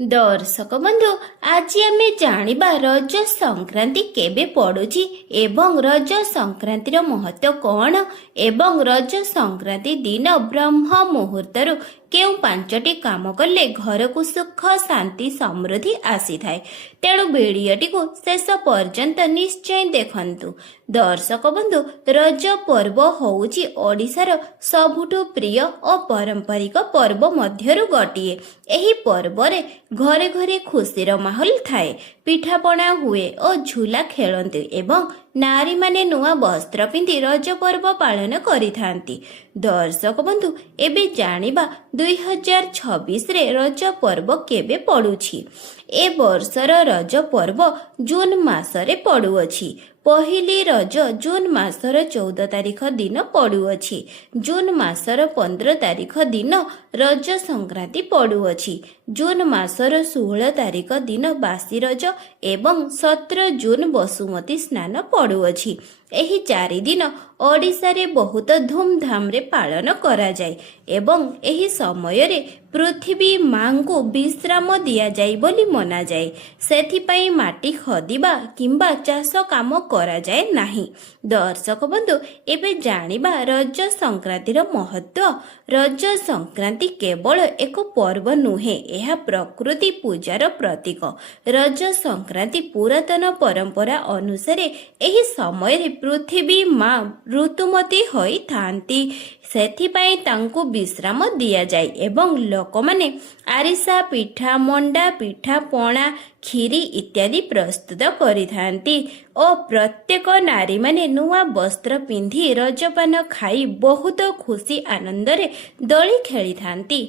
दर्शक बंधु आज आम जानिबा रज संक्रांति केबे पड़ुछि एवं रज संक्रांतिर महत्व कौन एवं रज संक्रांति दिन ब्रह्म मुहूर्तरु केउ पांचटी काम कले घर को सुख शांति समृद्धि आसी थाए। तेणु भिडियोटी को शेष पर्यंत निश्चय देखंतु। दर्शक बंधु रज पर्व होउछि ओडिशार सबुठु प्रिय और पारंपरिक पर्व मध्यरु गोटिए। एही पर्वरे घरे घरे खुशीर माहौल थाए, पिठापणा हुए और झूला खेलते एवं नारी माने नुआ वस्त्र पिंधि रज पर्व पालन करिथांती। दर्शक बंधु एबे जानिबा 2026 रे रज पर्व केबे पड़ुछि। ए वर्षर रज पर्व जून मासरे पड़ुअछि। पहिली रज जून मासर 14 तारिख दिन पड़ुअछि। जून मासर 15 तारिख दिन रज संक्रांति पड़ुअछि। जून मासर 16 तारिख दिन बासी रज एवं 17 जून बसुमती स्नान पड़ुअछि। एही 4 दिन ओडिशा रे बहुत धूमधाम रे पालन करा जाय एवं एही समय रे पृथ्वी मां को विश्राम दिया जाय बोली मना जाय। सेथिपाई माटी खदिबा किंबा चाष काम करा जाय नाही। दर्शक बंधु एबे जानिबा रज संक्रांतिर महत्व। रज संक्रांति केवल एक पर्व नुहे, यह प्रकृति पूजार प्रतीक। रज संक्रांति पुरातन परंपरा अनुसार एही समय रे पृथ्वी मां ऋतुमती होई थांती, सेथिपाई तांको विश्राम दिया जाय एवं लोकमाने आरिसा पिठा, मंडा पिठा, पणा, खीरी इत्यादि प्रस्तुत करिथांती और प्रत्येक नारी माने नुआ वस्त्र पिंधि रजपान खाई बहुत खुशी आनंद रे दली खेली थांती।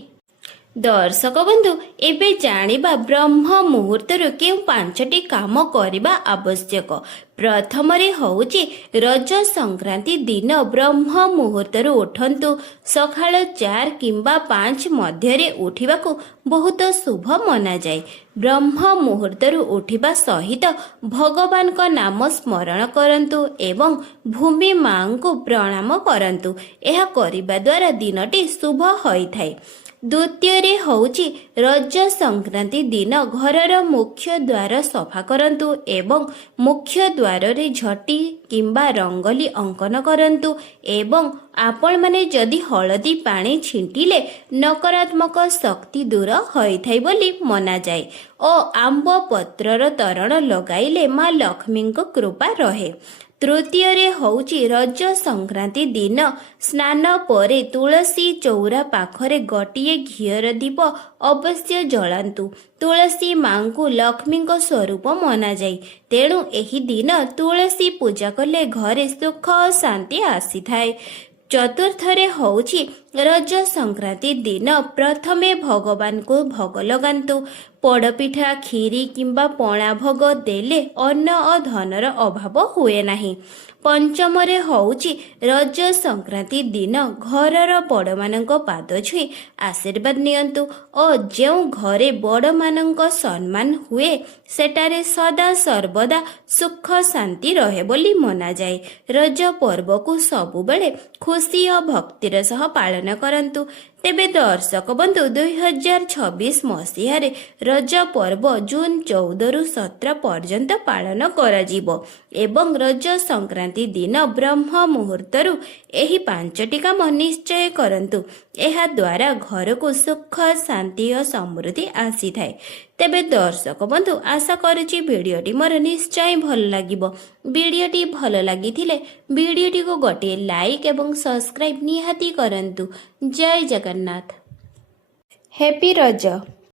दर्शक बंधु एबे जानिबा ब्रह्म मुहूर्तरु केउ 5टी काम करिबा आवश्यक। प्रथम रे होउची रज संक्रांति दिन ब्रह्म मुहूर्तरु उठंतु। सकाळ 4 किंबा 5 मध्य रे उठिबाकू बहुत शुभ मना जाय। ब्रह्म मुहूर्तरु उठिबा सहित भगवान का नाम स्मरण करंतु एवं भूमि मां को प्रणाम करंतु। एहा करिबा द्वारा दिनटी शुभ होई थाए। द्वितीय रे होउची रज संक्रांति दिन घरर मुख्य द्वार सफा करंतु एवं मुख्य द्वार रे झटी किंबा रंगोली अंकन करंतु एवं आपण माने जदि हळदी पानी छिंटिले नकारात्मक शक्ति दूर होई थाई बोली मना जाय और आंब पत्रर तोरण लगाइले मां लक्ष्मी को कृपा रहे। तृतीय रे होउची रज संक्रांति दिन स्नान परे तुलसी चौरा पाखरे गोटिए घियर दीप अवश्य जलांतु। तुलसी मां को लक्ष्मी को स्वरूप मना जाय, तेणु एही दिन तुलसी पूजा कले घरे सुख और शांति आसी थाए। चतुर्थ रे होउची रज संक्रांति दिन प्रथमे भगवान को भोग लगांतु। पड़पिठा, खीरी किंबा पणा भोग देले अन्न और धनर अभाव हुए नाही। पंचम रे होउची रज संक्रांति दिन घरर बड़ मानक पाद छुई आशीर्वाद नियंतु और जेउ घरे बड़ मानक सम्मान हुए सेटारे सदा सर्वदा सुख शांति रहे बोली मना जाए। रज पर्व को सबु बेले खुशी और भक्तिर सह पालन करंतु। तेबे दर्शक बंधु 2026 मसीह रज पर्व जून 14 रु 17 पर्यंत पालन करा जीवो एवं रज संक्रांति दिन ब्रह्म मुहूर्तरु एही 5टी काम निश्चय करंतु। एहा द्वारा घर को सुख शांति और समृद्धि आसी थाए। तेबे दर्शक बंधु आशा करुची भिडियोटी मोर निश्चय भल लागिबो। भिडियोटी भल लागिथिले भिडियोटी को गोटे लाइक एवं सब्सक्राइब निहाती करंतु। जय जगन्नाथ। हैप्पी रज।